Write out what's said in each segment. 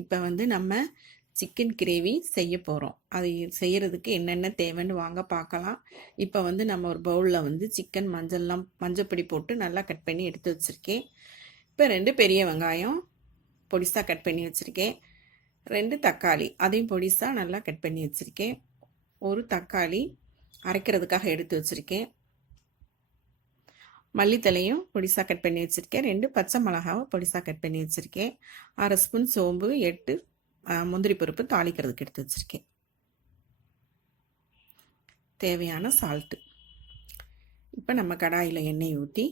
இப்போ வந்து நம்ம சிக்கன் கிரேவி செய்ய போகிறோம். அது செய்கிறதுக்கு என்னென்ன தேவைன்னு வாங்க பார்க்கலாம். இப்போ வந்து நம்ம ஒரு பவுலில் வந்து சிக்கன் மஞ்சப்பொடி போட்டு நல்லா கட் பண்ணி எடுத்து வச்சுருக்கேன். இப்போ 2 பெரிய வெங்காயம் பொடிசாக கட் பண்ணி வச்சுருக்கேன். 2 தக்காளி அதையும் பொடிசாக நல்லா கட் பண்ணி வச்சுருக்கேன். ஒரு தக்காளி அரைக்கிறதுக்காக எடுத்து வச்சுருக்கேன். மல்லித்தலையும் பொடிசாக கட் பண்ணி வச்சுருக்கேன். 2 பச்சை மிளகாவை பொடிசாக கட் பண்ணி வச்சுருக்கேன். 1/2 ஸ்பூன் சோம்பு, 8 முந்திரி பருப்பு தாளிக்கிறதுக்கு எடுத்து வச்சுருக்கேன். தேவையான சால்ட்டு. இப்போ நம்ம கடாயில் எண்ணெய் ஊற்றி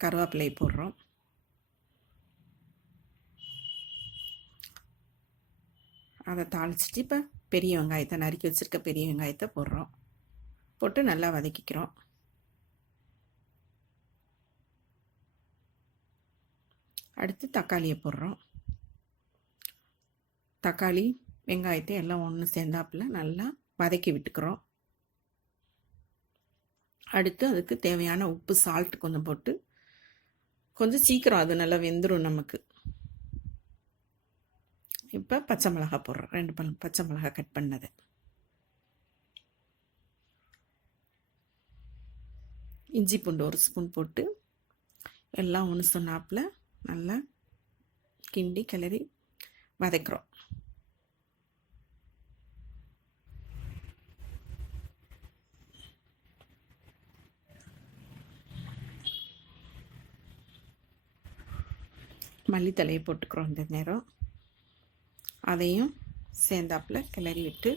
கருவேப்பிலை போடுறோம். அதை தாளிச்சிட்டு இப்போ பெரிய வெங்காயத்தை நறுக்கி வச்சுருக்க பெரிய வெங்காயத்தை போடுறோம். போட்டு நல்லா வதக்கிக்கிறோம். அடுத்து தக்காளியை போடுறோம். தக்காளி வெங்காயத்தை எல்லாம் ஒன்று சேர்ந்தாப்புல நல்லா வதக்கி விட்டுக்கிறோம். அடுத்து அதுக்கு தேவையான உப்பு, சால்ட் கொஞ்சம் போட்டு கொஞ்சம் சீக்கிரம் அது நல்லா வெந்துடும் நமக்கு. இப்போ பச்சை மிளகாய் போடுறோம். 2 பச்சை மிளகாய் கட் பண்ணது. இஞ்சி பூண்டு 1 ஸ்பூன் போட்டு எல்லாம் ஒன்று சொன்னாப்புல நல்லா கிண்டி கிளறி வதக்கிறோம். மல்லித்தலையை போட்டுக்கிறோம். இந்த நேரம் அதையும் சேர்ந்தாப்புல கிளறி விட்டு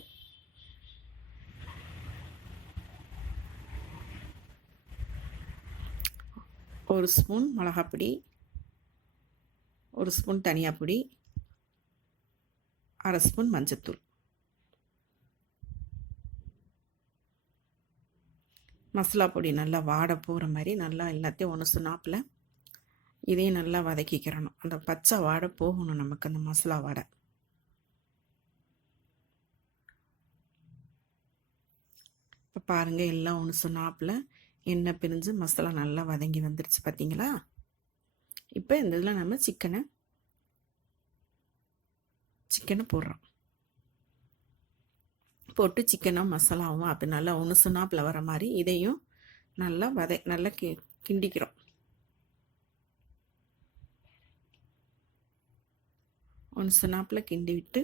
ஒரு ஸ்பூன் மிளகாப்பொடி, 1 ஸ்பூன் தனியாப்பொடி, 1/2 ஸ்பூன் மஞ்சத்தூள், மசாலா பொடி நல்லா வாட போகிற மாதிரி நல்லா எல்லாத்தையும் ஒன்று சொன்னாப்புல இதையும் நல்லா வதக்கிக்கிறணும். அந்த பச்சை வாடை போகணும் நமக்கு, அந்த மசாலா வாடை. இப்போ பாருங்கள், எல்லாம் ஒன்று சொன்னாப்புல எண்ணெய் பிரிஞ்சு மசாலா நல்லா வதங்கி வந்துடுச்சு பார்த்தீங்களா? இப்போ இந்த இதில் நம்ம சிக்கனை போடுறோம். போட்டு சிக்கனும் மசாலாவும் அப்படி நல்லா ஒன்று சொன்னாப்புல வர மாதிரி இதையும் நல்லா நல்லா கிண்டிக்கிறோம். ஒன்று சொன்னாப்புல கிண்டி விட்டு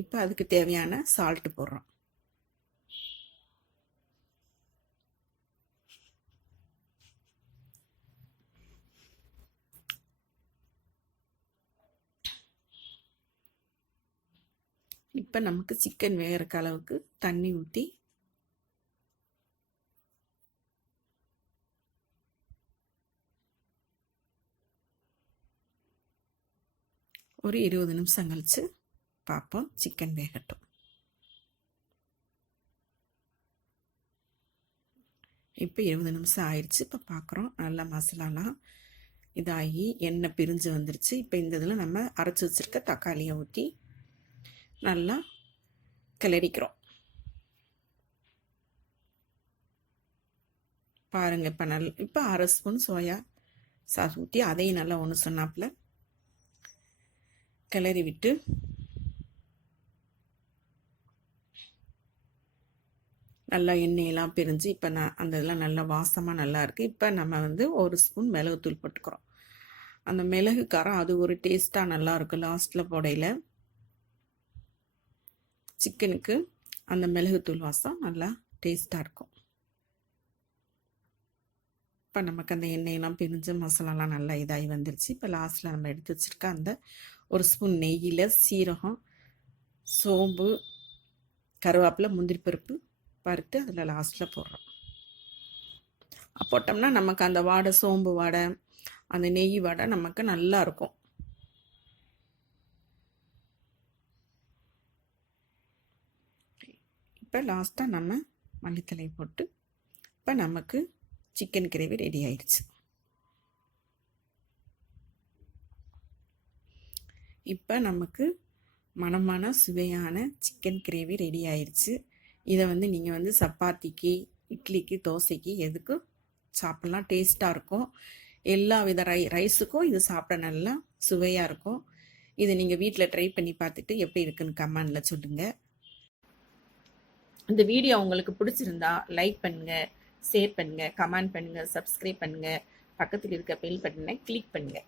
இப்போ அதுக்கு தேவையான சால்ட்டு போடுறோம். இப்போ நமக்கு சிக்கன் வேகிறக்க அளவுக்கு தண்ணி ஊற்றி ஒரு 20 நிமிஷம் கழித்து பார்ப்போம். சிக்கன் வேகட்டும். இப்போ 20 நிமிஷம் ஆயிடுச்சு. இப்போ பார்க்குறோம் நல்லா மசாலாலாம் இதாகி எண்ணெய் பிரிஞ்சு வந்துருச்சு. இப்போ இந்த இதில் நம்ம அரைச்சி வச்சுருக்க தக்காளியை ஊற்றி நல்லா கிளறிக்கிறோம். பாருங்கள், இப்போ 1/2 ஸ்பூன் சோயா சாஸ் ஊற்றி அதையும் நல்லா ஒன்று சொன்னாப்புல கிளறி விட்டு நல்லா எண்ணெயெல்லாம் பிரிஞ்சு இப்போ அந்த இதெல்லாம் நல்லா வாசமாக நல்லா இருக்குது. இப்போ நம்ம வந்து 1 ஸ்பூன் மிளகுத்தூள் போட்டுக்கிறோம். அந்த மிளகு காரம் அது ஒரு டேஸ்ட்டாக நல்லாயிருக்கும். லாஸ்ட்டில் போடையில் சிக்கனுக்கு அந்த மிளகுத்தூள் வாசம் நல்லா டேஸ்ட்டாக இருக்கும். இப்போ நமக்கு அந்த எண்ணெயெல்லாம் பிரிஞ்சு மசாலாலாம் நல்லா இதாகி வந்துருச்சு. இப்போ லாஸ்ட்டில் நம்ம எடுத்து வச்சுருக்க அந்த 1 ஸ்பூன் நெய்யில் சீரகம், சோம்பு, கருவேப்பிலை, முந்திரி பருப்பு வறுத்து அதில் லாஸ்ட்டில் போடுறோம். போட்டோம்னா நமக்கு அந்த வாடை, சோம்பு வாடை, அந்த நெய் வாடை நமக்கு நல்லா இருக்கும். இப்போ லாஸ்ட்டாக நம்ம மல்லித்தலை போட்டு இப்போ நமக்கு சிக்கன் கிரேவி ரெடி ஆயிடுச்சு. இப்போ நமக்கு மணமான சுவையான சிக்கன் கிரேவி ரெடி ஆயிடுச்சு. இதை வந்து நீங்கள் வந்து சப்பாத்திக்கு, இட்லிக்கு, தோசைக்கு எதுக்கும் சாப்பிட்லாம், டேஸ்ட்டாக இருக்கும். எல்லா வித ரைஸுக்கும் இது சாப்பிட நல்லா சுவையாக இருக்கும். இதை நீங்கள் வீட்டில் ட்ரை பண்ணி பார்த்துட்டு எப்படி இருக்குன்னு கமெண்டில் சொல்லுங்கள். இந்த வீடியோ உங்களுக்கு பிடிச்சிருந்தா லைக் பண்ணுங்கள், ஷேர் பண்ணுங்கள், கமெண்ட் பண்ணுங்கள், சப்ஸ்கிரைப் பண்ணுங்கள், பக்கத்தில் இருக்க பெல் பட்டனை கிளிக் பண்ணுங்கள்.